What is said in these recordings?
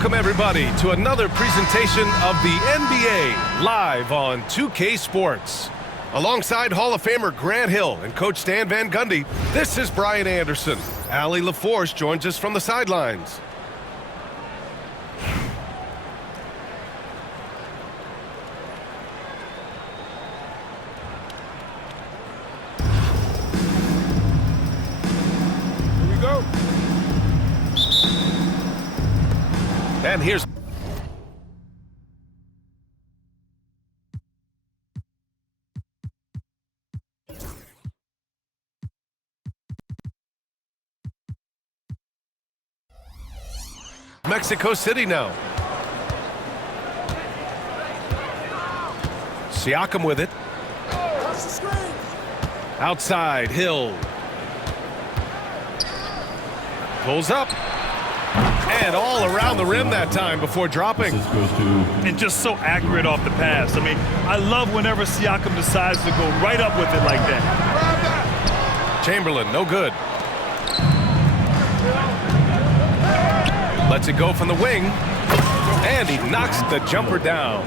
Welcome, everybody, to another presentation of the NBA live on 2K Sports. Alongside Hall of Famer Grant Hill and Coach Stan Van Gundy, this is Brian Anderson. Allie LaForce joins us from the sidelines. Here we go. And here's Mexico City now. Siakam with it. Outside, Hill. Pulls up. And all around the rim that time before dropping. And just so accurate off the pass. I mean, I love whenever Siakam decides to go right up with it like that. Chamberlain, no good. Lets it go from the wing. And he knocks the jumper down.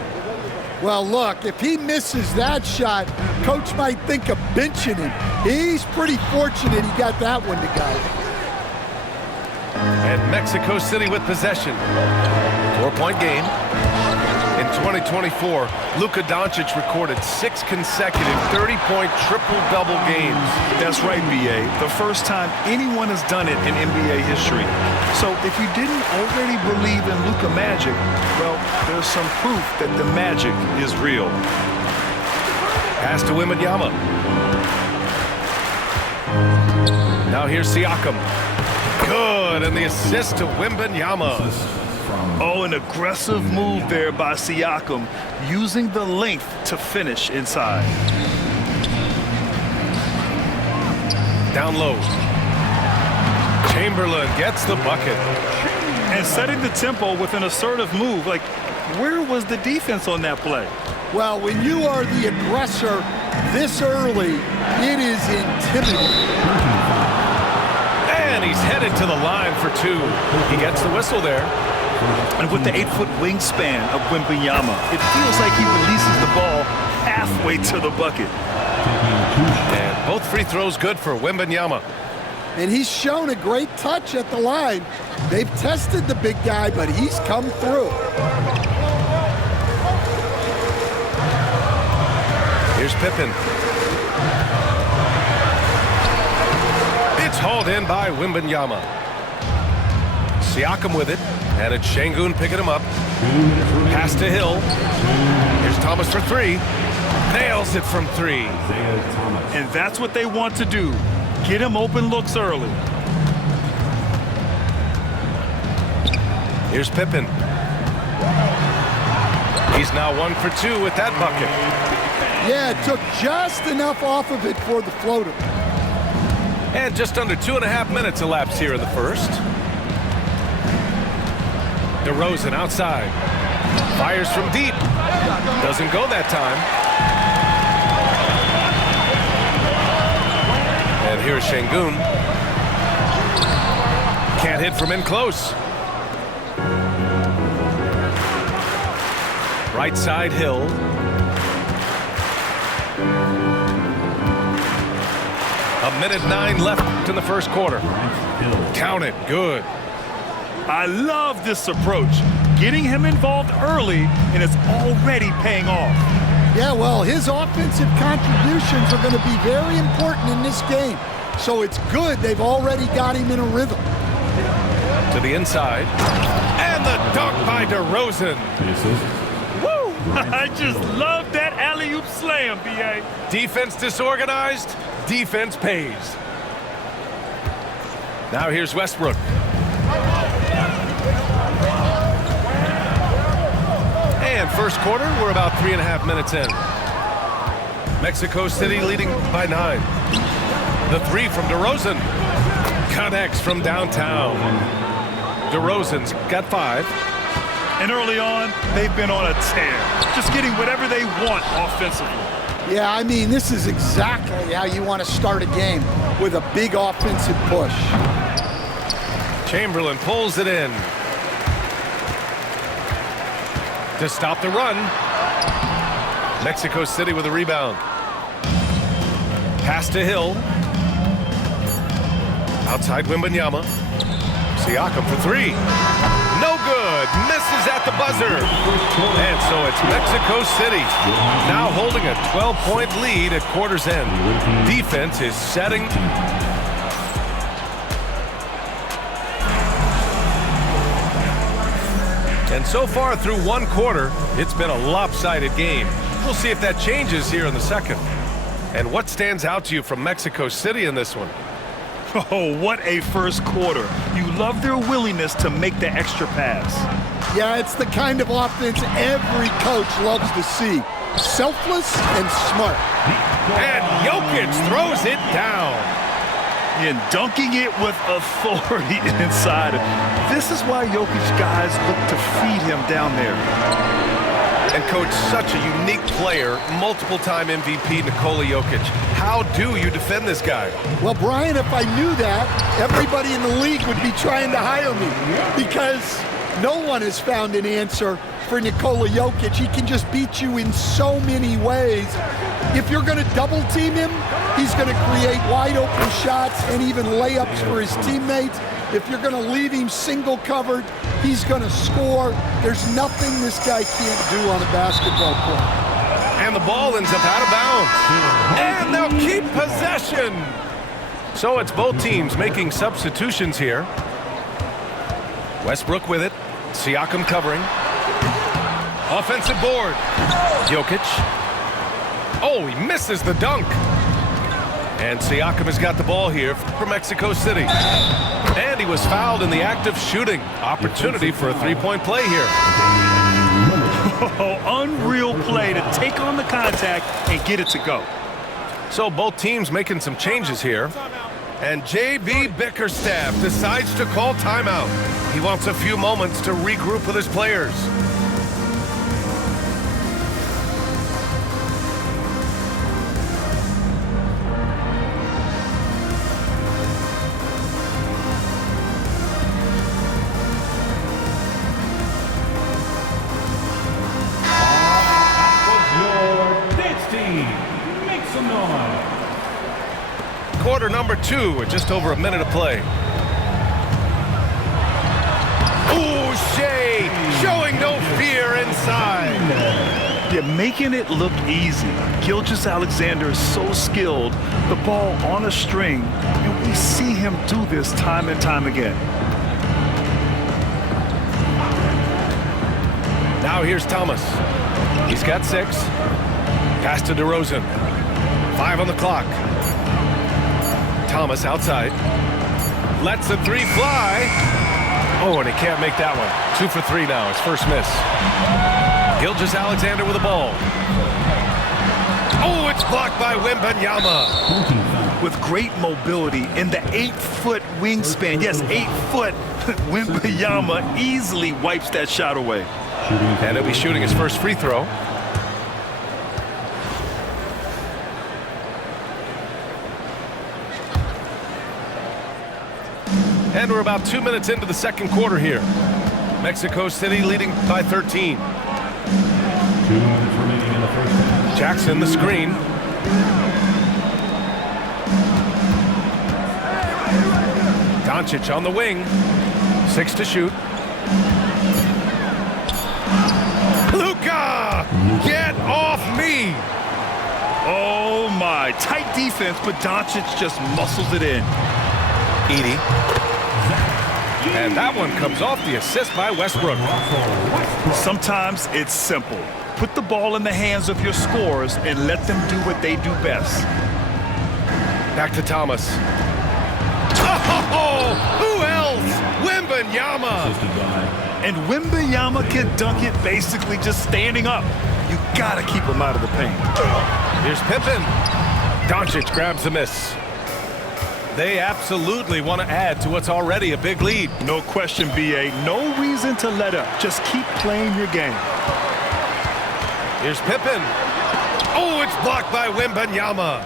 Well, look, if he misses that shot, coach might think of benching him. He's pretty fortunate he got that one to go. And Mexico City with possession. 4-point game. In 2024, Luka Doncic recorded 6 consecutive 30-point triple-double games. That's right, B.A. The first time anyone has done it in NBA history. So if you didn't already believe in Luka magic, well, there's some proof that the magic is real. Pass to Wembanyama. Now here's Siakam. Good, and the assist to Wembanyama. Oh, an aggressive move there by Siakam, using the length to finish inside. Down low. Chamberlain gets the bucket. And setting the tempo with an assertive move. Like, where was the defense on that play? Well, when you are the aggressor this early, it is intimidating. And he's headed to the line for 2. He gets the whistle there. And with the 8-foot wingspan of Wembanyama, it feels like he releases the ball halfway to the bucket. And both free throws good for Wembanyama. And he's shown a great touch at the line. They've tested the big guy, but he's come through. Here's Pippen. It's hauled in by Wembanyama. Siakam with it, and it's Şengün picking him up. Pass to Hill. Here's Thomas for 3. Nails it from 3. And that's what they want to do. Get him open looks early. Here's Pippen. He's now 1 for 2 with that bucket. Yeah, it took just enough off of it for the floater. And just under 2.5 minutes elapsed here in the first. DeRozan outside. Fires from deep. Doesn't go that time. And here's Şengün. Can't hit from in close. Right side, Hill. A minute 9 left in the first quarter. Count it. Good. I love this approach. Getting him involved early, and it's already paying off. Yeah, well, his offensive contributions are going to be very important in this game. So it's good they've already got him in a rhythm. To the inside. And the dunk by DeRozan. Woo! I just love that alley-oop slam, B.A. Defense disorganized. Defense pays. Now here's Westbrook. And first quarter, we're about 3.5 minutes in. Mexico City leading by 9. The 3 from DeRozan. Connects from downtown. DeRozan's got 5. And early on, they've been on a tear. Just getting whatever they want offensively. Yeah, I mean, this is exactly how you want to start a game, with a big offensive push. Chamberlain pulls it in. to stop the run. Mexico City with a rebound. Pass to Hill. Outside Wembanyama. Siakam for three. No good. Misses at the buzzer. And so it's Mexico City now holding a 12-point lead at quarter's end. Defense is setting. And so far through one quarter, it's been a lopsided game. We'll see if that changes here in the second. And what stands out to you from Mexico City in this one? Oh, what a first quarter. You love their willingness to make the extra pass. Yeah, it's the kind of offense every coach loves to see. Selfless and smart. And Jokic throws it down. And dunking it with authority inside. This is why Jokic guys look to feed him down there. And coach, such a unique player, multiple-time MVP Nikola Jokic. How do you defend this guy? Well, Brian, if I knew that, everybody in the league would be trying to hire me because no one has found an answer for Nikola Jokic. He can just beat you in so many ways. If you're going to double team him, he's going to create wide open shots and even layups for his teammates. If you're going to leave him single covered, he's going to score. There's nothing this guy can't do on a basketball court. And the ball ends up out of bounds. And they'll keep possession. So it's both teams making substitutions here. Westbrook with it. Siakam covering. Offensive board. Jokic. Oh, he misses the dunk. And Siakam has got the ball here for Mexico City. And he was fouled in the act of shooting. Opportunity for a three-point play here. Oh, unreal play to take on the contact and get it to go. So both teams making some changes here. And J.B. Bickerstaff decides to call timeout. He wants a few moments to regroup with his players. Quarter number 2 with just over a minute of play. Ooh, Shea showing no fear inside. They're making it look easy. Gilgeous-Alexander is so skilled. The ball on a string, and we see him do this time and time again. Now here's Thomas. He's got 6. Pass to DeRozan. 5 on the clock. Thomas outside. Lets a 3 fly. Oh, and he can't make that one. 2 for 3 now, his first miss. Gilgeous-Alexander with the ball. Oh, it's blocked by Wembanyama. With great mobility in the 8-foot wingspan. Yes, 8 foot. Wembanyama easily wipes that shot away. And he'll be shooting his first free throw. And we're about 2 minutes into the second quarter here. Mexico City leading by 13. 2 minutes remaining in the first half. Jackson the screen. Doncic on the wing. 6 to shoot. Luka! Get off me! Oh my, tight defense, but Doncic just muscles it in. Edie. And that one comes off the assist by Westbrook. Sometimes it's simple. Put the ball in the hands of your scorers and let them do what they do best. Back to Thomas. Oh, who else? Wembanyama. And Wembanyama can dunk it basically just standing up. You gotta keep him out of the paint. Here's Pippen. Doncic grabs the miss. They absolutely want to add to what's already a big lead. No question, B.A. No reason to let up. Just keep playing your game. Here's Pippen. Oh, it's blocked by Wembanyama.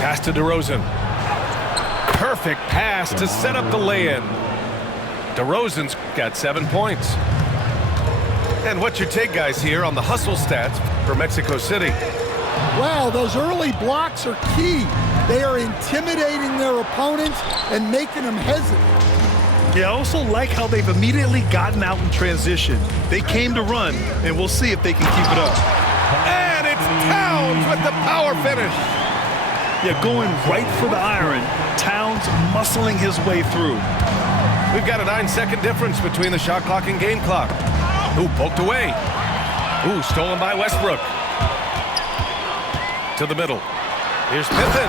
Pass to DeRozan. Perfect pass to set up the lay-in. DeRozan's got 7 points. And what's your take, guys, here on the hustle stats for Mexico City? Wow, those early blocks are key. They are intimidating their opponents and making them hesitant. Yeah, I also like how they've immediately gotten out in transition. They came to run, and we'll see if they can keep it up. And it's Towns with the power finish. Yeah, going right for the iron. Towns muscling his way through. We've got a 9-second difference between the shot clock and game clock. Ooh, poked away. Ooh, stolen by Westbrook. To the middle. Here's Pippen.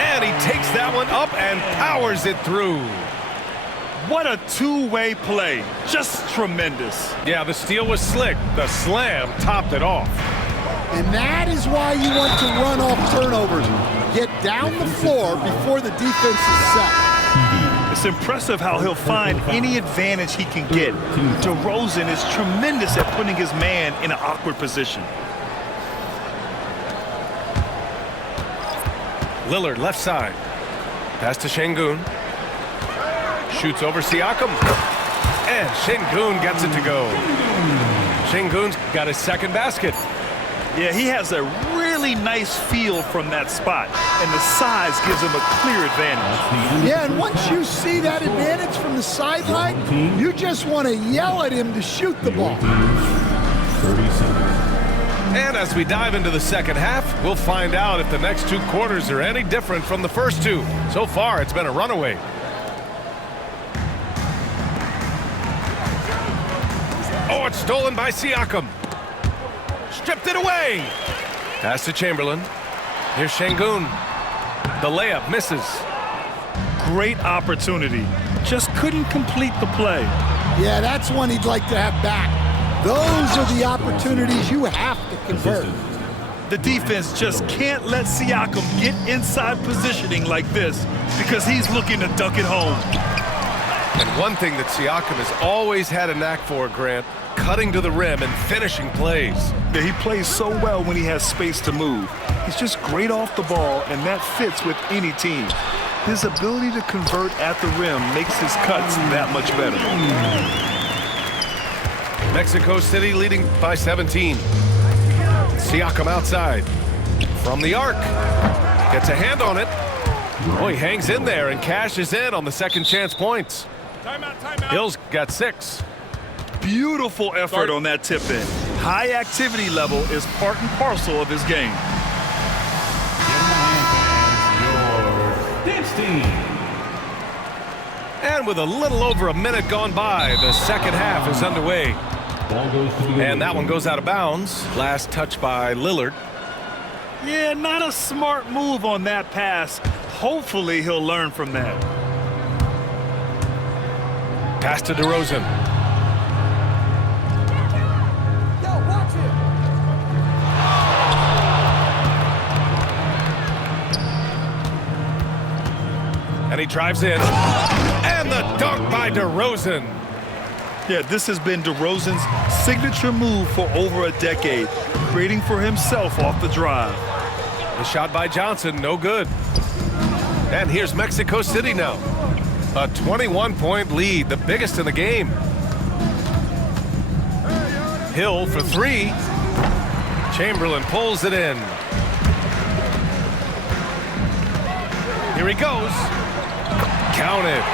And he takes that one up and powers it through. What a two-way play. Just tremendous. Yeah, the steal was slick. The slam topped it off. And that is why you want to run off turnovers. Get down the floor before the defense is set. It's impressive how he'll find any advantage he can get. DeRozan is tremendous at putting his man in an awkward position. Lillard left side. Pass to Şengün. Shoots over Siakam. And Şengün gets it to go. Şengün's got his second basket. Yeah, he has a really nice feel from that spot, and the size gives him a clear advantage. Yeah, and once you see that advantage from the sideline, you just want to yell at him to shoot the ball. 30 seconds. And as we dive into the second half, we'll find out if the next two quarters are any different from the first two. So far, it's been a runaway. Oh, it's stolen by Siakam. Stripped it away. Pass to Chamberlain. Here's Şengün. The layup misses. Great opportunity. Just couldn't complete the play. Yeah, that's one he'd like to have back. Those are the opportunities you have to convert. The defense just can't let Siakam get inside positioning like this because he's looking to dunk it home. And one thing that Siakam has always had a knack for, Grant, cutting to the rim and finishing plays. Yeah, he plays so well when he has space to move. He's just great off the ball, and that fits with any team. His ability to convert at the rim makes his cuts that much better. Mexico City leading by 17. Siakam outside. From the arc. Gets a hand on it. Oh, he hangs in there and cashes in on the second chance points. Hill's got 6. Beautiful effort on that tip-in. High activity level is part and parcel of his game. Dance team. And with a little over a minute gone by, the second half is underway. Ball goes to the And that one goes out of bounds. Last touch by Lillard. Yeah, not a smart move on that pass. Hopefully he'll learn from that. Pass to DeRozan. And he drives in. And the dunk by DeRozan. Yeah, this has been DeRozan's signature move for over a decade, creating for himself off the drive. The shot by Johnson, no good. And here's Mexico City now. A 21-point lead, the biggest in the game. Hill for 3. Chamberlain pulls it in. Here he goes. Count it.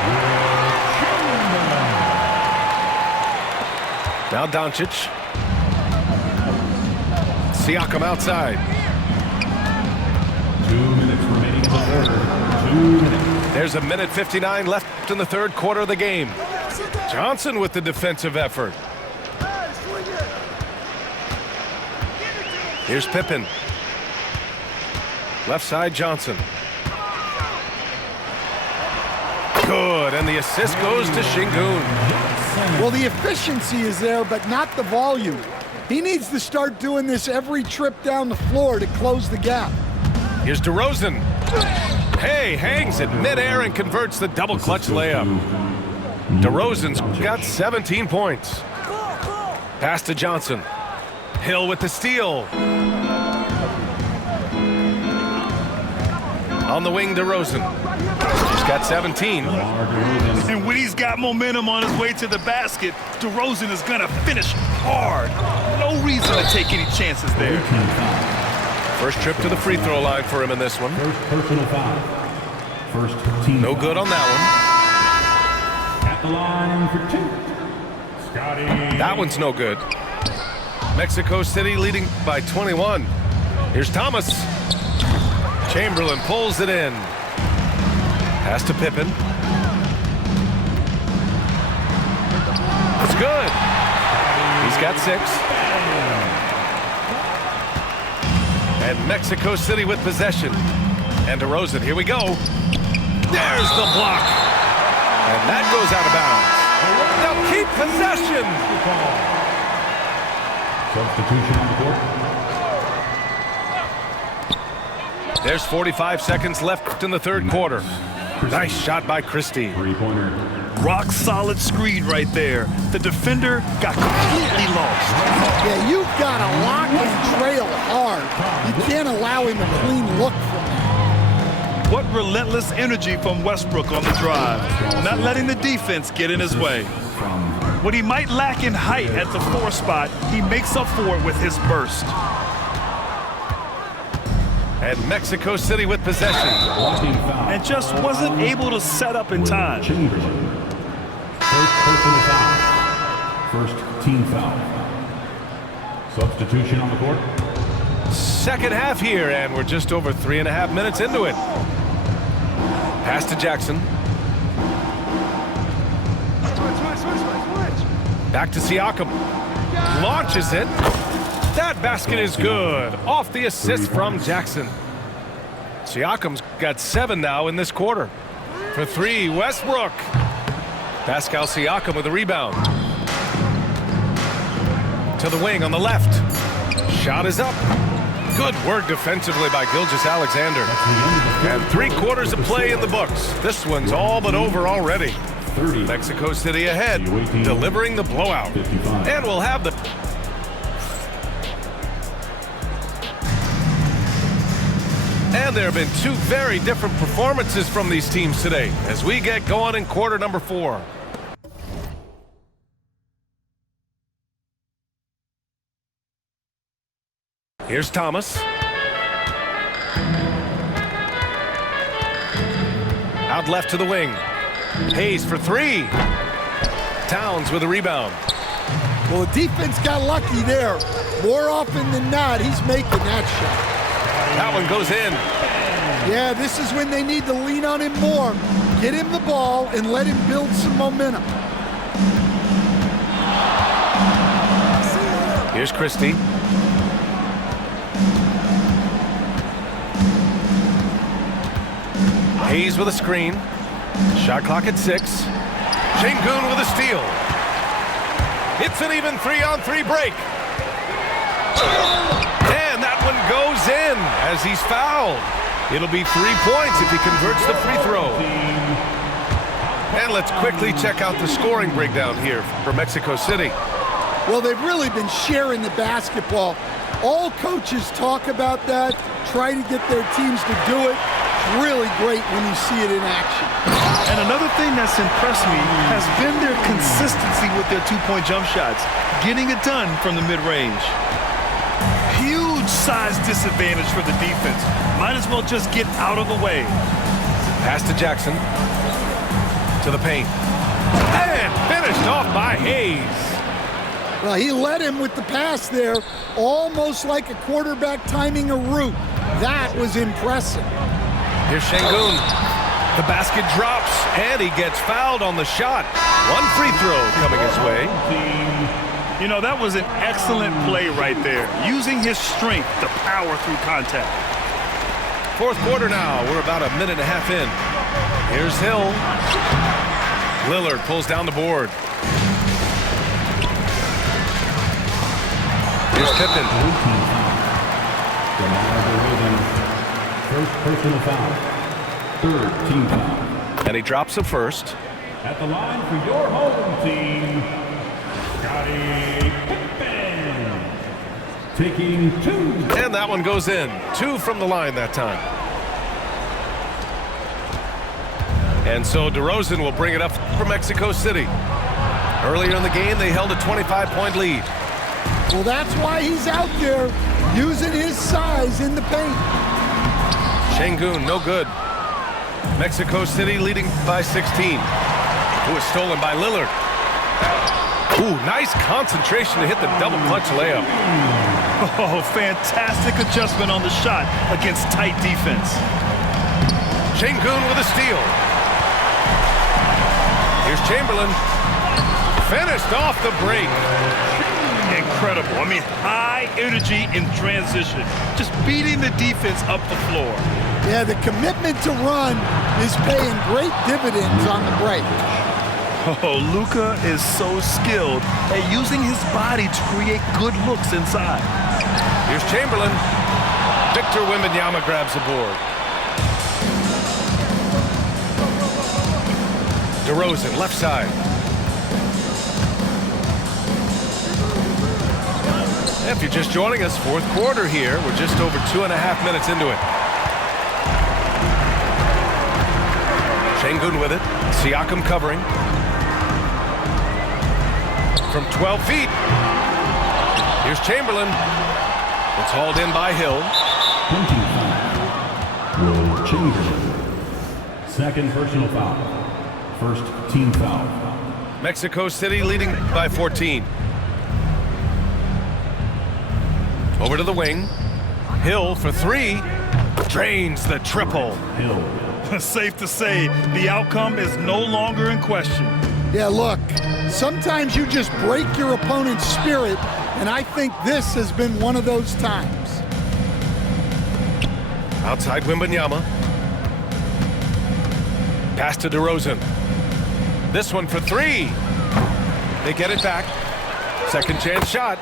Now Doncic. Siakam outside. 2 minutes remaining in the quarter. 2 minutes. There's a minute 59 left in the third quarter of the game. Johnson with the defensive effort. Here's Pippen. Left side Johnson. Good, and the assist goes to Şengün. Well, the efficiency is there, but not the volume. He needs to start doing this every trip down the floor to close the gap. Here's DeRozan. Hey, hangs it midair and converts the double clutch layup. DeRozan's got 17 points. Pass to Johnson. Hill with the steal. On the wing, DeRozan. got 17. And when he's got momentum on his way to the basket, DeRozan is going to finish hard. No reason to take any chances there. First trip to the free throw line for him in this one. First personal foul. First team. No good on that At the line for 2. Scotty. one. That one's no good. Mexico City leading by 21. Here's Thomas. Chamberlain pulls it in. Pass to Pippen. It's good. He's got 6. And Mexico City with possession. And DeRozan, here we go. There's the block. And that goes out of bounds. They'll keep possession. Substitution on the court. There's 45 seconds left in the third quarter. Nice shot by Christie. Three-pointer. Rock solid screen right there. The defender got completely lost. Yeah, you've got to lock and trail hard. You can't allow him a clean look from that. What relentless energy from Westbrook on the drive. Not letting the defense get in his way. What he might lack in height at the 4 spot, he makes up for it with his burst. And Mexico City with possession. And just wasn't able to set up in time. Chamberlain. First personal foul. First team foul. Substitution on the court. Second half here, and we're just over 3.5 minutes into it. Pass to Jackson. Back to Siakam. Launches it. That basket is good. Off the assist from Jackson. Siakam's got 7 now in this quarter. For 3, Westbrook. Pascal Siakam with a rebound. To the wing on the left. Shot is up. Good work defensively by Gilgeous-Alexander. And 3 quarters of play in the books. This one's all but over already. 30. Mexico City ahead, delivering the blowout. 55. And we'll have the... And there have been 2 very different performances from these teams today as we get going in quarter number 4. Here's Thomas. Out left to the wing. Hayes for 3. Towns with a rebound. Well, the defense got lucky there. More often than not, he's making that shot. That one goes in. Yeah, this is when they need to lean on him more. Get him the ball and let him build some momentum. Here's Christie. Hayes with a screen. Shot clock at 6. Şengün with a steal. It's an even 3-on-3 break. And that one goes in as he's fouled. It'll be 3 points if he converts the free throw. And let's quickly check out the scoring breakdown here for Mexico City. Well, they've really been sharing the basketball. All coaches talk about that, try to get their teams to do it. It's really great when you see it in action. And another thing that's impressed me has been their consistency with their 2-point jump shots, getting it done from the mid-range. Huge size disadvantage for the defense. Might as well just get out of the way. Pass to Jackson. To the paint. And finished off by Hayes. Well, he led him with the pass there, almost like a quarterback timing a route. That was impressive. Here's Şengün. The basket drops, and he gets fouled on the shot. 1 free throw coming his way. You know, that was an excellent play right there, using his strength to power through contact. 4th quarter now. We're about 1.5 minutes in. Here's Hill. Lillard pulls down the board. Here's Pippen. First personal foul. 3rd team foul. And he drops it first. At the line for your home team, Scotty Pippen. Taking 2. And that one goes in. 2 from the line that time. And so DeRozan will bring it up for Mexico City. Earlier in the game, they held a 25-point lead. Well, that's why he's out there using his size in the paint. Şengün, no good. Mexico City leading by 16. It was stolen by Lillard. Ooh, nice concentration to hit the double clutch layup. Oh, fantastic adjustment on the shot against tight defense. Şengün with a steal. Here's Chamberlain. Finished off the break. Incredible. I mean, high energy in transition. Just beating the defense up the floor. Yeah, the commitment to run is paying great dividends on the break. Oh, Luka is so skilled at using his body to create good looks inside. Here's Chamberlain. Victor Wembanyama grabs the board. DeRozan, left side. If you're just joining us, fourth quarter here. We're just over 2.5 minutes into it. Şengün with it. Siakam covering. From 12 feet. Here's Chamberlain. It's hauled in by Hill. 25. Will Chamberlain. Second personal foul. First team foul. Mexico City leading by 14. Over to the wing. Hill for three. Drains the triple. Hill. Safe to say, the outcome is no longer in question. Yeah, look, sometimes you just break your opponent's spirit, and I think this has been one of those times. Outside Wembanyama. Pass to DeRozan. This one for three. They get it back. Second chance shot.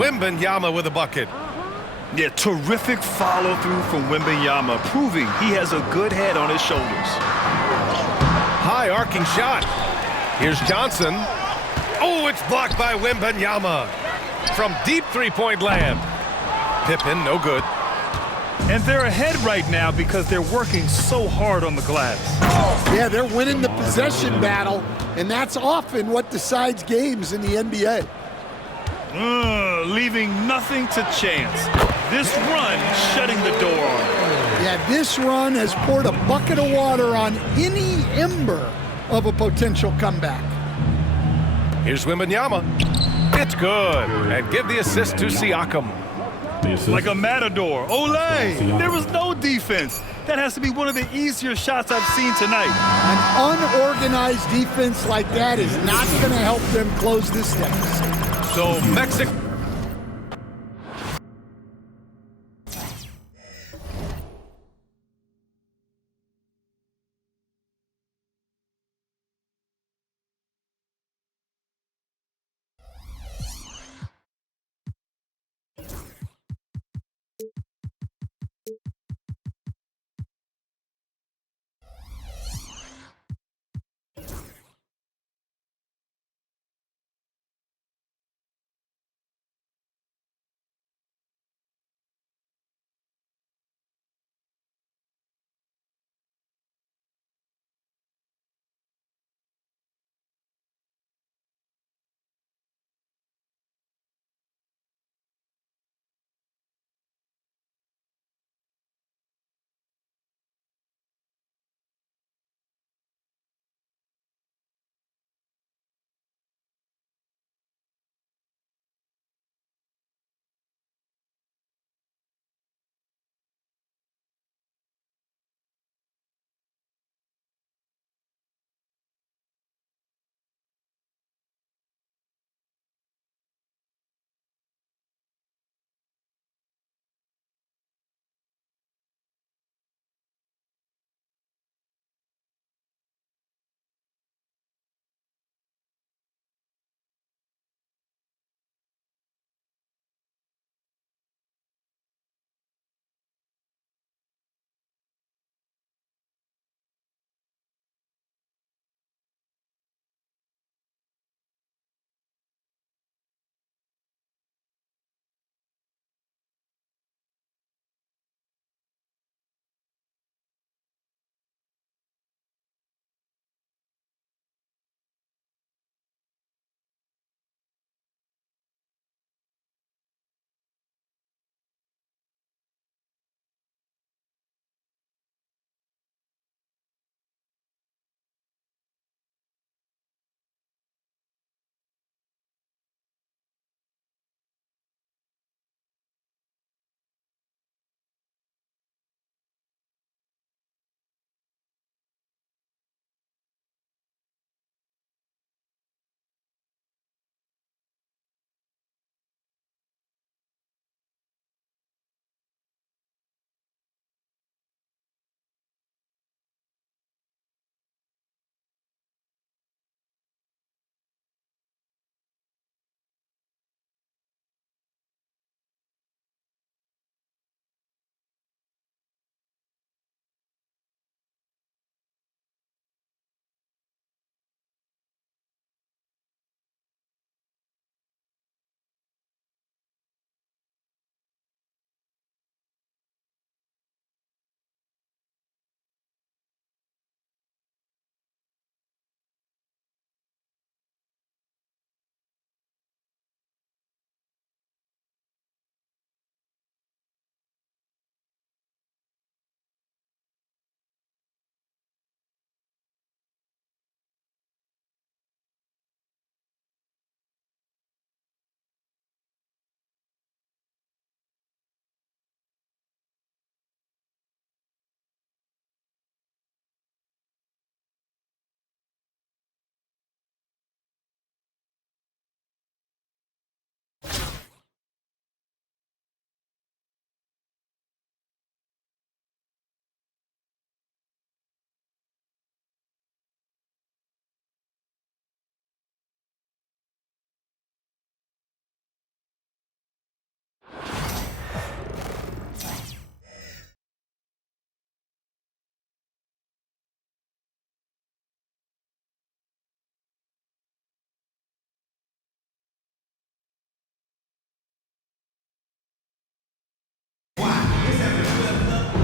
Wembanyama with a bucket. Yeah, terrific follow-through from Wembanyama, proving he has a good head on his shoulders. High arcing shot. Here's Johnson. Oh, it's blocked by Wembanyama. From deep three-point land. Pippen, no good. And they're ahead right now because they're working so hard on the glass. Yeah, they're winning the possession battle, and that's often what decides games in the NBA. Leaving nothing to chance. This run shutting the door on them. Yeah, this run has poured a bucket of water on any ember of a potential comeback. Here's Wembanyama. It's good. And give the assist to Siakam. Like a matador. Olé! There was no defense. That has to be one of the easier shots I've seen tonight. An unorganized defense like that is not going to help them close this deficit. So Mexico.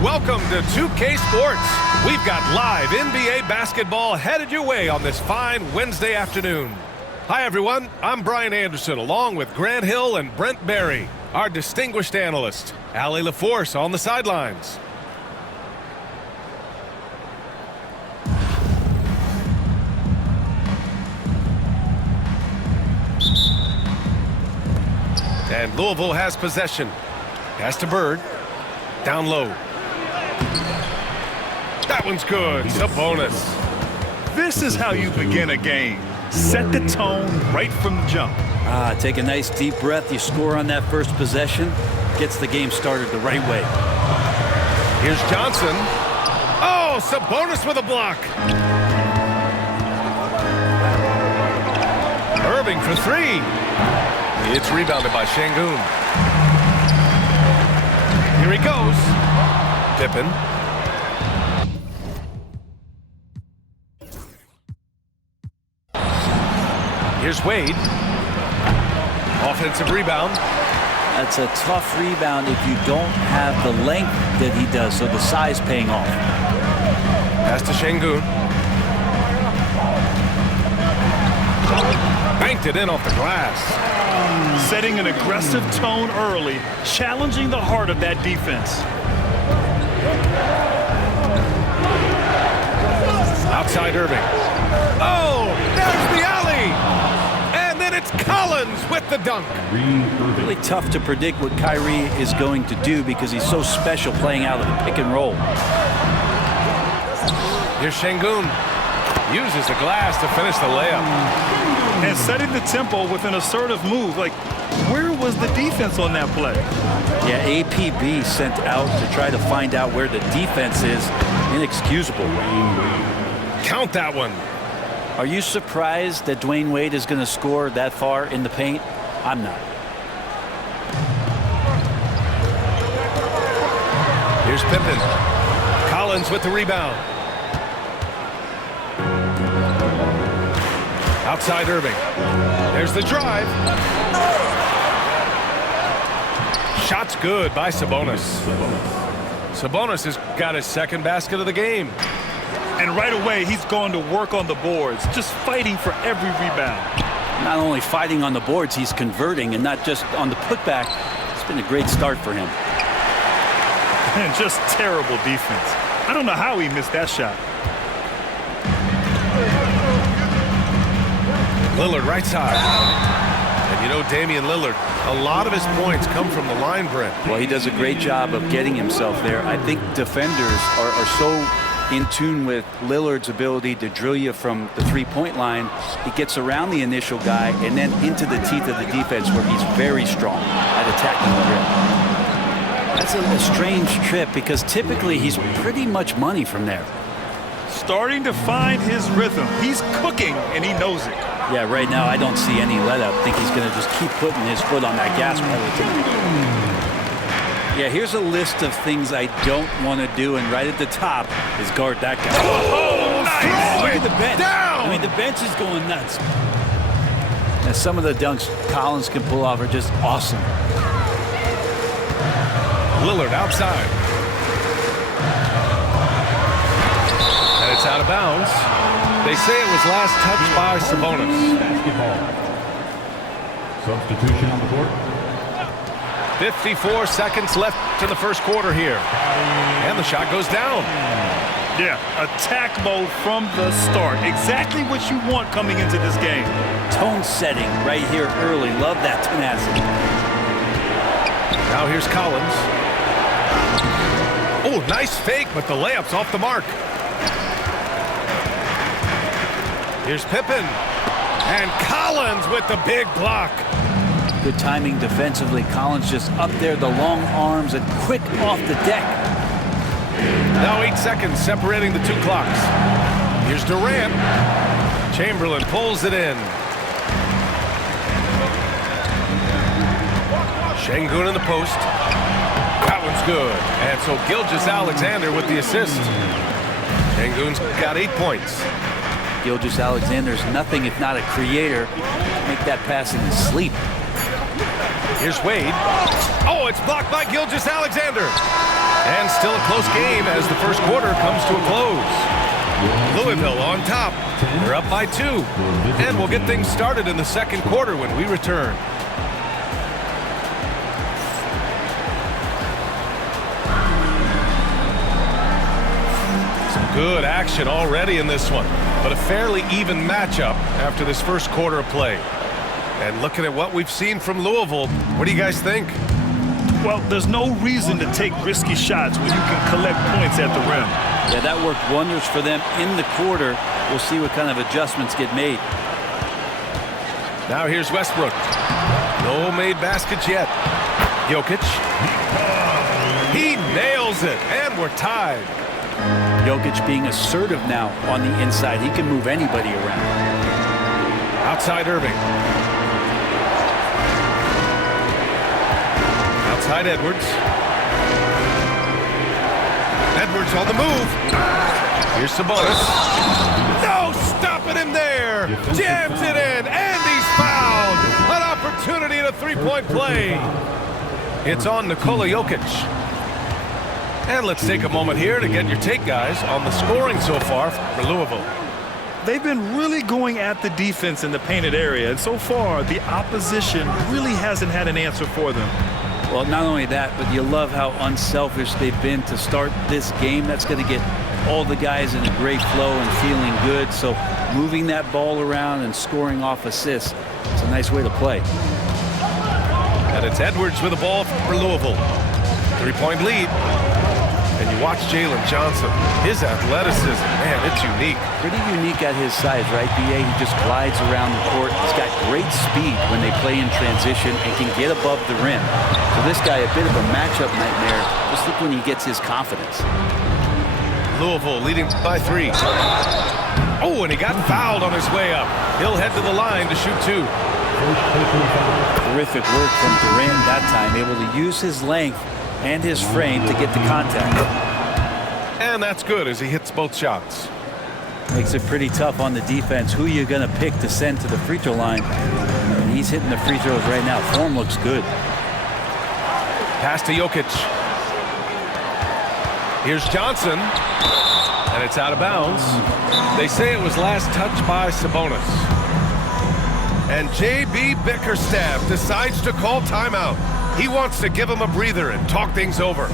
Welcome to 2K Sports. We've got live NBA basketball headed your way on this fine Wednesday afternoon. Hi, everyone. I'm Brian Anderson, along with Grant Hill and Brent Berry, our distinguished analyst. Allie LaForce on the sidelines. And Louisville has possession. Pass to Bird. Down low. That one's good. Sabonis. This is how you begin a game. Set the tone right from the jump. Take a nice deep breath. You score on that first possession. Gets the game started the right way. Here's Johnson. Oh, Sabonis with a block. Irving for three. It's rebounded by Şengün. Here he goes. Pippen. Here's Wade. Offensive rebound. That's a tough rebound if you don't have the length that he does, so the size paying off. Pass to Şengün. Banked it in off the glass. Setting an aggressive tone early, challenging the heart of that defense. Outside Irving. Oh, there's the alley! And then it's Collins with the dunk. Really tough to predict what Kyrie is going to do because he's so special playing out of the pick and roll. Here's Şengün. Uses the glass to finish the layup. And setting the tempo with an assertive move. Like, where was the defense on that play? Yeah, APB sent out to try to find out where the defense is. Inexcusable. Count that one. Are you surprised that Dwayne Wade is going to score that far in the paint? I'm not. Here's Pippen. Collins with the rebound. Outside Irving. There's the drive. Shot's good by Sabonis. Sabonis has got his second basket of the game. And right away, he's going to work on the boards, just fighting for every rebound. Not only fighting on the boards, he's converting, and not just on the putback. It's been a great start for him. And just terrible defense. I don't know how he missed that shot. Lillard right side. And you know Damian Lillard, a lot of his points come from the line, Brent. Well, he does a great job of getting himself there. I think defenders are so in tune with Lillard's ability to drill you from the three-point line. He gets around the initial guy and then into the teeth of the defense where he's very strong at attacking the rim. That's a strange trip because typically he's pretty much money from there. Starting to find his rhythm. He's cooking, and he knows it. Yeah, right now I don't see any let-up. I think he's going to just keep putting his foot on that gas pedal tonight. Yeah, here's a list of things I don't want to do, and right at the top is guard that guy. Oh, nice! Look at the bench. Down! I mean, the bench is going nuts. And some of the dunks Collins can pull off are just awesome. Lillard outside. And it's out of bounds. They say it was last touched by Sabonis. Basketball. Substitution on the court. 54 seconds left to the first quarter here. And the shot goes down. Yeah, attack mode from the start. Exactly what you want coming into this game. Tone setting right here early. Love that tenacity. Now here's Collins. Oh, nice fake, but the layup's off the mark. Here's Pippen. And Collins with the big block. Good timing defensively. Collins just up there, the long arms, and quick off the deck. Now 8 seconds separating the two clocks. Here's Durant. Chamberlain pulls it in. Şengün in the post. That one's good. And so Gilgeous-Alexander with the assist. Şengün's got 8 points. Gilgeous-Alexander's nothing if not a creator. Make that pass in his sleep. Here's Wade. Oh, it's blocked by Gilgeous-Alexander. And still a close game as the first quarter comes to a close. Louisville on top. They're up by 2. And we'll get things started in the second quarter when we return. Some good action already in this one, but a fairly even matchup after this first quarter of play. And looking at what we've seen from Louisville, what do you guys think? Well, there's no reason to take risky shots when you can collect points at the rim. Yeah, that worked wonders for them in the quarter. We'll see what kind of adjustments get made. Now here's Westbrook. No made baskets yet. Jokic. He nails it, and we're tied. Jokic being assertive now on the inside. He can move anybody around. Outside Irving. Outside Edwards. Edwards on the move. Here's Sabonis. No, stopping him there. Jams it in, and he's fouled. An opportunity at a three-point play. It's on Nikola Jokic. And let's take a moment here to get your take, guys, on the scoring so far for Louisville. They've been really going at the defense in the painted area, and so far the opposition really hasn't had an answer for them. Well, not only that, but you love how unselfish they've been to start this game. That's going to get all the guys in a great flow and feeling good. So moving that ball around and scoring off assists, it's a nice way to play. And it's Edwards with the ball for Louisville. 3-point lead. And you watch Jalen Johnson. His athleticism, man, it's unique. Pretty unique at his size, right, B.A.? He just glides around the court. He's got great speed when they play in transition and can get above the rim. So this guy, a bit of a matchup nightmare. Just look when he gets his confidence. Louisville leading by 3. Oh, and he got fouled on his way up. He'll head to the line to shoot 2. Terrific work from Durant that time, able to use his length and his frame to get the contact. And that's good as he hits both shots. Makes it pretty tough on the defense. Who you going to pick to send to the free throw line? And he's hitting the free throws right now. Form looks good. Pass to Jokic. Here's Johnson. And it's out of bounds. They say it was last touched by Sabonis. And J.B. Bickerstaff decides to call timeout. He wants to give him a breather and talk things over.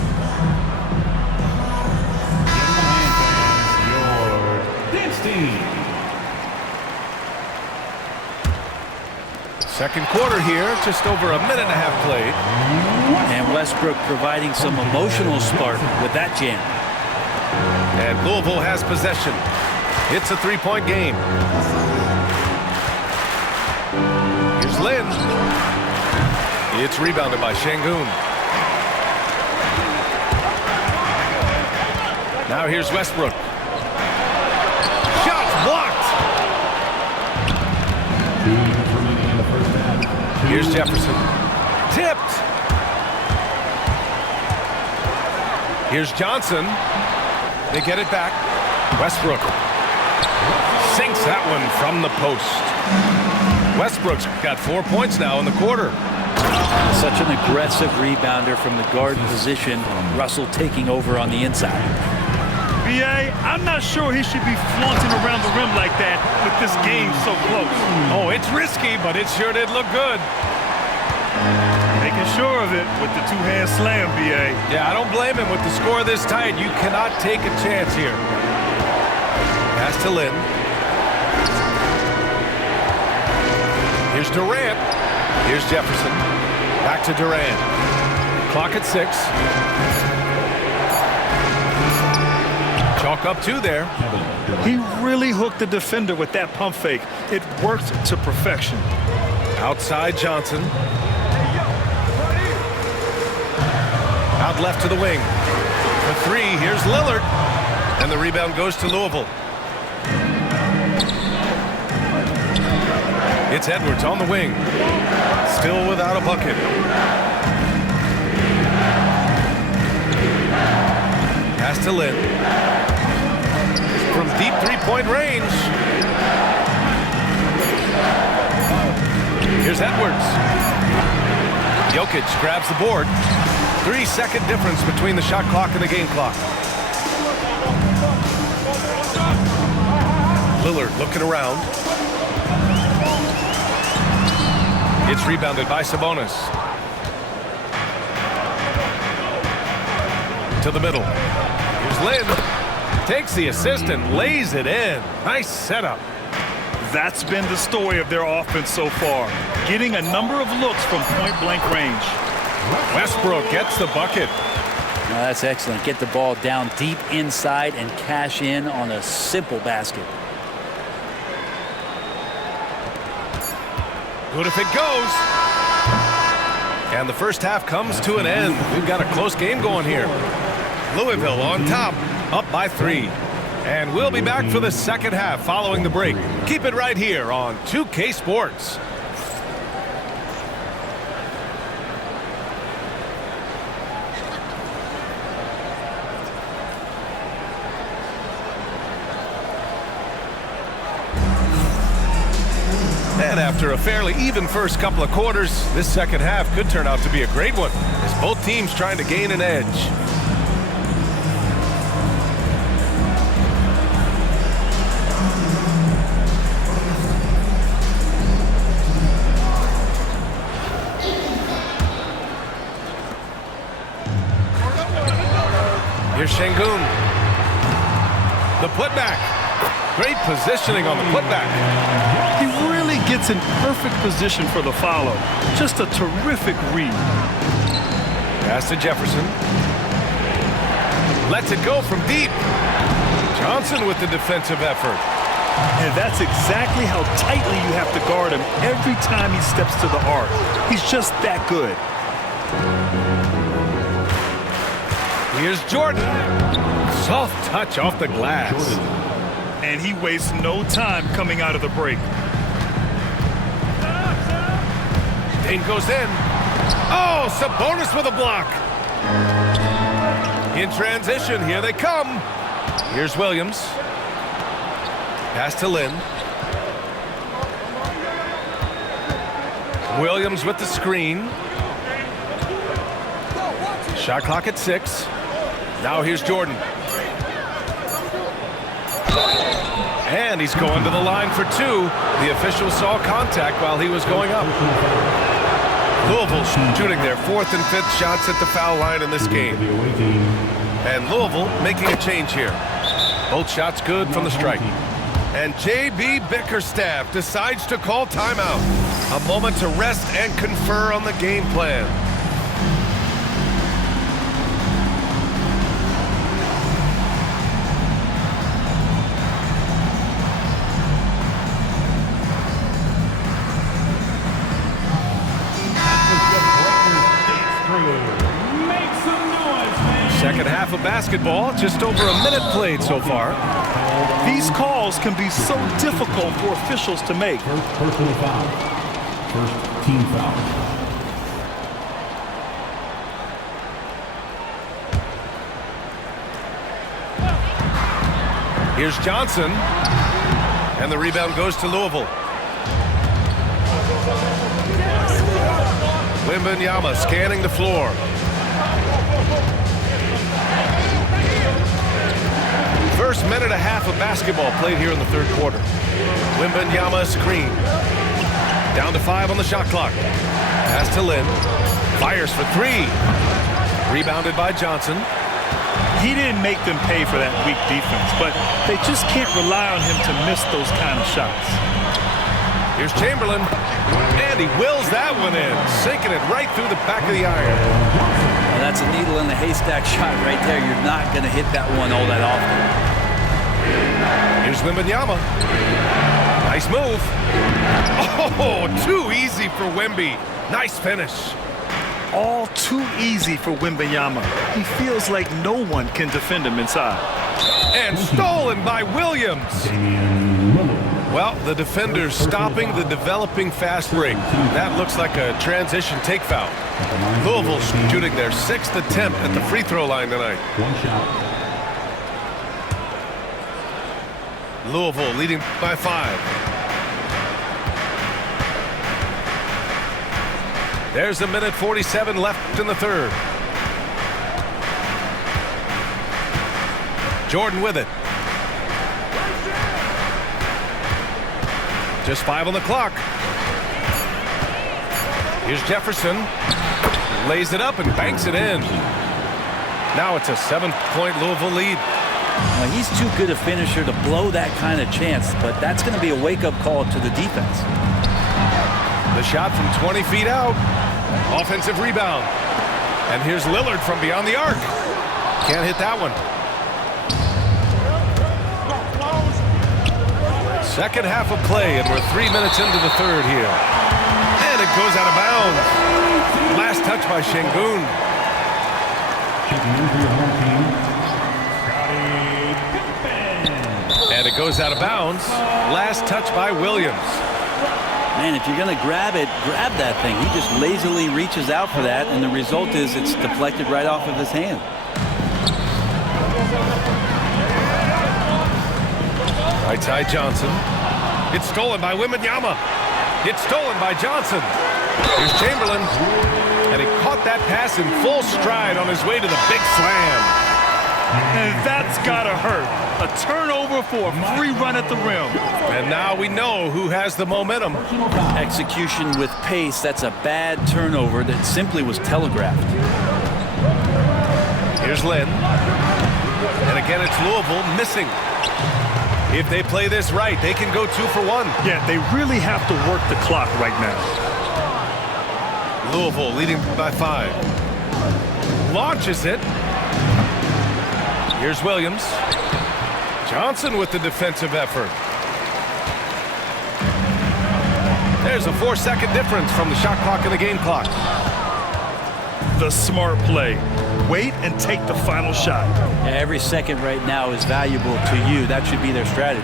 Second quarter here, just over a minute and a half played. And Westbrook providing some emotional spark with that jam. And Louisville has possession. It's a three-point game. Here's Lynn. It's rebounded by Şengün. Now here's Westbrook. Shots blocked. Here's Jefferson. Tipped. Here's Johnson. They get it back. Westbrook sinks that one from the post. Westbrook's got 4 points now in the quarter. Such an aggressive rebounder from the guard position. Russell taking over on the inside. B.A., I'm not sure he should be flaunting around the rim like that with this game so close. Oh, it's risky, but it sure did look good. Making sure of it with the two-hand slam, B.A. Yeah, I don't blame him with the score this tight. You cannot take a chance here. Pass to Lynn. Here's Durant. Here's Jefferson. Back to Durant. Clock at 6. Chalk up 2 there. He really hooked the defender with that pump fake. It worked to perfection. Outside Johnson. Out left to the wing. For 3, here's Lillard. And the rebound goes to Louisville. It's Edwards on the wing. Still without a bucket. Pass to Lynn. From deep three-point range. Here's Edwards. Jokic grabs the board. 3-second difference between the shot clock and the game clock. Lillard looking around. It's rebounded by Sabonis. To the middle. Here's Lynn. Takes the assist and lays it in. Nice setup. That's been the story of their offense so far, getting a number of looks from point-blank range. Westbrook gets the bucket. That's excellent. Get the ball down deep inside and cash in on a simple basket. Good if it goes. And the first half comes to an end. We've got a close game going here. Louisville on top, up by 3. And we'll be back for the second half following the break. Keep it right here on 2K Sports. And after a fairly even first couple of quarters, this second half could turn out to be a great one as both teams trying to gain an edge. Here's Şengün. The putback. Great positioning on the putback. He really gets in perfect position for the follow. Just a terrific read. Pass to Jefferson. Lets it go from deep. Johnson with the defensive effort. And that's exactly how tightly you have to guard him every time he steps to the arc. He's just that good. Here's Jordan. Soft touch off the glass. And he wastes no time coming out of the break. Dane goes in. Oh, Sabonis with a block. In transition, here they come. Here's Williams. Pass to Lynn. Williams with the screen. Shot clock at 6. Now here's Jordan. And he's going to the line for 2. The official saw contact while he was going up. Louisville shooting their 4th and 5th shots at the foul line in this game. And Louisville making a change here. Both shots good from the strike. And J.B. Bickerstaff decides to call timeout. A moment to rest and confer on the game plan. Second half of basketball, just over a minute played so far. These calls can be so difficult for officials to make. First personal foul. First team foul. Here's Johnson. And the rebound goes to Louisville. Wembanyama scanning the floor. First minute and a half of basketball played here in the third quarter. Wembanyama screen. Down to 5 on the shot clock. Pass to Lynn. Fires for 3. Rebounded by Johnson. He didn't make them pay for that weak defense, but they just can't rely on him to miss those kind of shots. Here's Chamberlain. And he wills that one in, sinking it right through the back of the iron. Well, that's a needle in the haystack shot right there. You're not going to hit that one all that often. Here's Wembanyama. Nice move. Oh, too easy for Wemby. Nice finish. All too easy for Wembanyama. He feels like no one can defend him inside. And stolen by Williams. Well, the defender stopping the developing fast break. That looks like a transition take foul. Louisville shooting their 6th attempt at the free throw line tonight. One shot. Louisville leading by 5. There's a minute 47 left in the third. Jordan with it. Just 5 on the clock. Here's Jefferson. Lays it up and banks it in. Now it's a 7-point Louisville lead. Now, he's too good a finisher to blow that kind of chance, but that's going to be a wake-up call to the defense. The shot from 20 feet out. Offensive rebound. And here's Lillard from beyond the arc. Can't hit that one. Second half of play, and we're 3 minutes into the third here. And it goes out of bounds. Last touch by Şengün. And it goes out of bounds. Last touch by Williams. Man, if you're going to grab it, grab that thing. He just lazily reaches out for that, and the result is it's deflected right off of his hand. Right side Johnson. It's stolen by Wembanyama. It's stolen by Johnson. Here's Chamberlain. And he caught that pass in full stride on his way to the big slam. And that's gotta hurt. A turnover for a free run at the rim. And now we know who has the momentum. Execution with pace, that's a bad turnover that simply was telegraphed. Here's Lynn. And again, it's Louisville missing. If they play this right, they can go 2 for 1. Yeah, they really have to work the clock right now. Louisville leading by 5. Launches it. Here's Williams. Johnson with the defensive effort. There's a 4-second difference from the shot clock and the game clock. The smart play. Wait and take the final shot. Every second right now is valuable to you. That should be their strategy.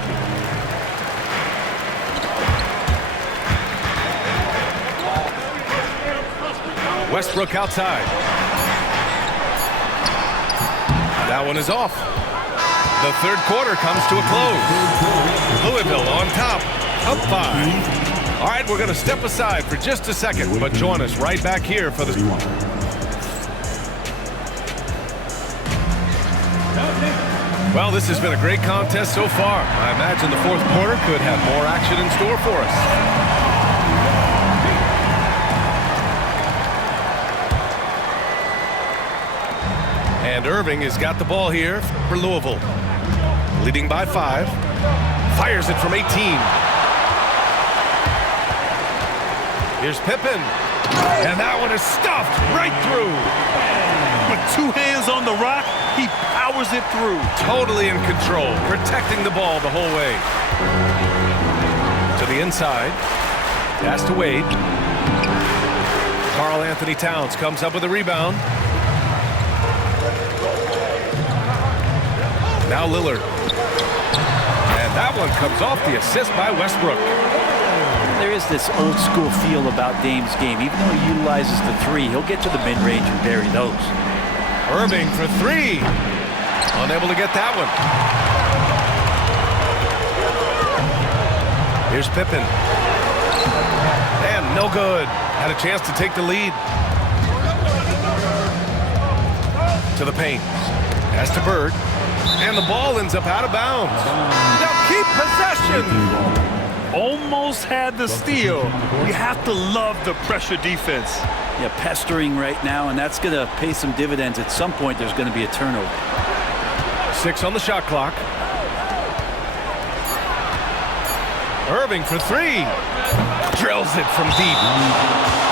Westbrook outside. That one is off. The third quarter comes to a close. Louisville on top, up 5. All right, we're going to step aside for just a second, but join us right back here for the... Well, this has been a great contest so far. I imagine the fourth quarter could have more action in store for us. And Irving has got the ball here for Louisville. Leading by 5. Fires it from 18. Here's Pippen. And that one is stuffed right through. With 2 hands on the rock, he powers it through. Totally in control, protecting the ball the whole way. To the inside. Pass to Wade. Karl Anthony Towns comes up with a rebound. Now Lillard. And that one comes off the assist by Westbrook. There is this old school feel about Dame's game. Even though he utilizes the 3, he'll get to the mid-range and bury those. Irving for 3. Unable to get that one. Here's Pippen. And no good. Had a chance to take the lead. To the paint. Pass to Bird. And the ball ends up out of bounds. Now keep possession. Almost had the steal. You have to love the pressure defense. Yeah, pestering right now, and that's going to pay some dividends. At some point, there's going to be a turnover. 6 on the shot clock. Irving for 3. Drills it from deep.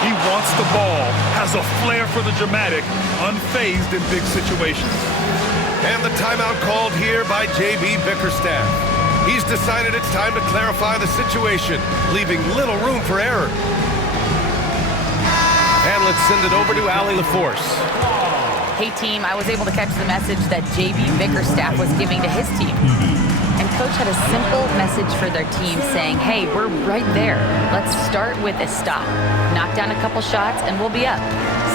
He wants the ball, has a flair for the dramatic, unfazed in big situations. And the timeout called here by J.B. Bickerstaff. He's decided it's time to clarify the situation, leaving little room for error. And let's send it over to Allie LaForce. Hey, team, I was able to catch the message that J.B. Bickerstaff was giving to his team. And Coach had a simple message for their team saying, hey, we're right there. Let's start with a stop. Knock down a couple shots, and we'll be up.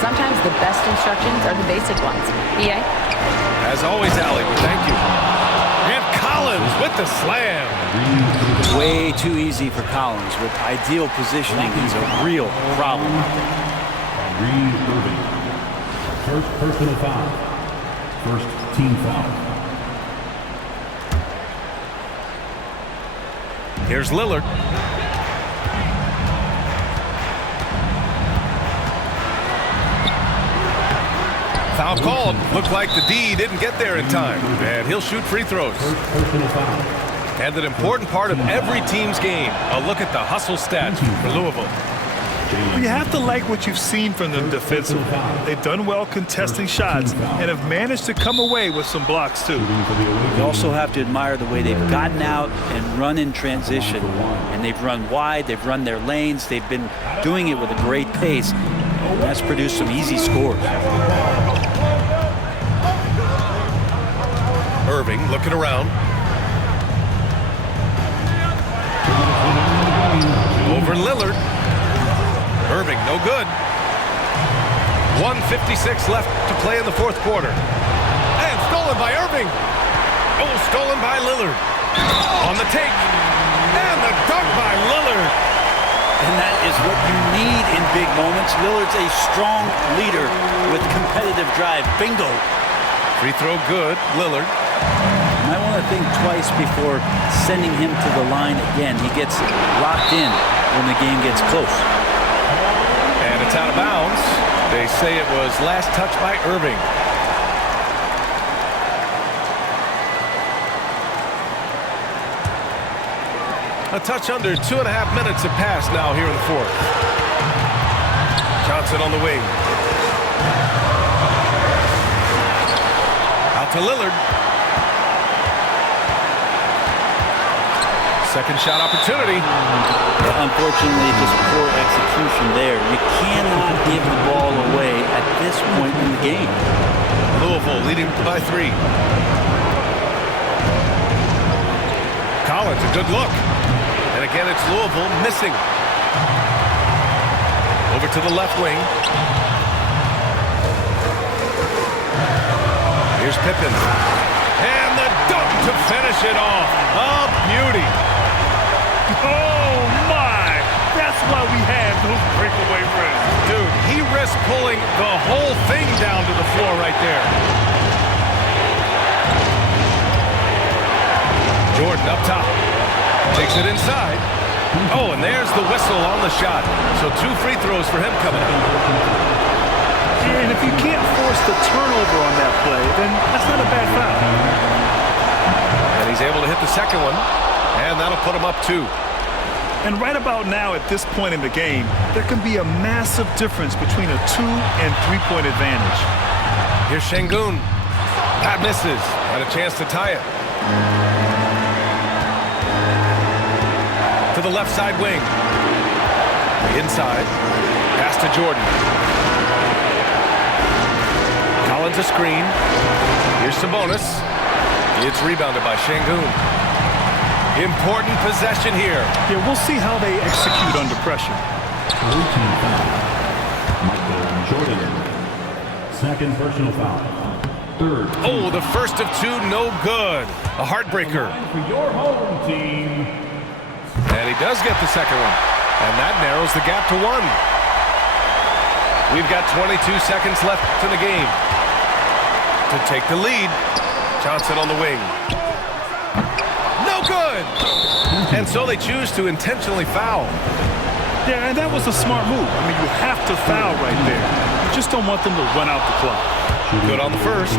Sometimes the best instructions are the basic ones. EA? As always, Allie, we thank you. And Collins with the slam. Way too easy for Collins. With ideal positioning, he's a real problem out there. Reed Irving. First personal foul. First team foul. Here's Lillard. Foul called. Looked like the D didn't get there in time. And he'll shoot free throws. And an important part of every team's game. A look at the hustle stats for Louisville. You have to like what you've seen from them defensively. They've done well contesting shots and have managed to come away with some blocks too. You also have to admire the way they've gotten out and run in transition. And they've run wide, they've run their lanes, they've been doing it with a great pace. And that's produced some easy scores. Irving looking around. Over Lillard. Irving, no good. 1:56 left to play in the fourth quarter. And stolen by Irving. Oh, stolen by Lillard. On the take. And the dunk by Lillard. And that is what you need in big moments. Lillard's a strong leader with competitive drive. Bingo. Free throw good, Lillard. You might want to think twice before sending him to the line again. He gets locked in when the game gets close. And it's out of bounds. They say it was last touched by Irving. A touch under 2.5 minutes have passed now here in the fourth. Johnson on the wing. Out to Lillard. Second shot opportunity. Unfortunately, just poor execution there. You cannot give the ball away at this point in the game. Louisville leading by 3. Collins, a good look. And again, it's Louisville missing. Over to the left wing. Here's Pippen. And the dunk to finish it off. A beauty. Oh my! That's why we have those breakaway runs. Dude, he risked pulling the whole thing down to the floor right there. Jordan up top. Takes it inside. Oh, and there's the whistle on the shot. So 2 free throws for him coming up. And if you can't force the turnover on that play, then that's not a bad foul. And he's able to hit the second one. And that'll put him up 2. And right about now, at this point in the game, there can be a massive difference between a 2- and 3-point advantage. Here's Şengün. That misses. Had a chance to tie it. To the left side wing. Inside. Pass to Jordan. Collins a screen. Here's Sabonis. It's rebounded by Şengün. Important possession here. Yeah, we'll see how they execute under pressure. Jordan. Second personal foul. Third. Oh, the first of 2, no good. A heartbreaker. For your home team. And he does get the second one. And that narrows the gap to 1. We've got 22 seconds left in the game. To take the lead, Johnson on the wing. No good! And so they choose to intentionally foul. Yeah, and that was a smart move. I mean, you have to foul right there. You just don't want them to run out the clock. Good on the first.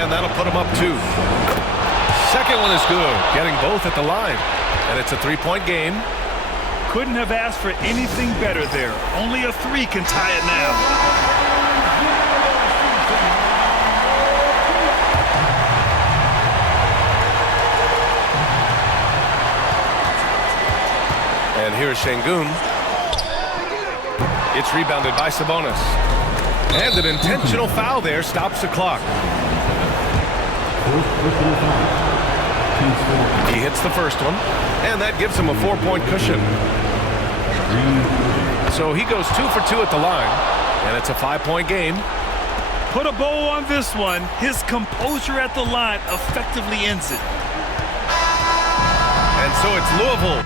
And that'll put them up 2. Second one is good. Getting both at the line. And it's a 3-point game. Couldn't have asked for anything better there. Only a 3 can tie it now. And here's Şengün. It's rebounded by Sabonis. And an intentional foul there stops the clock. He hits the first one, and that gives him a 4-point cushion. So he goes 2 for 2 at the line, and it's a 5-point game. Put a bow on this one. His composure at the line effectively ends it. And so it's Louisville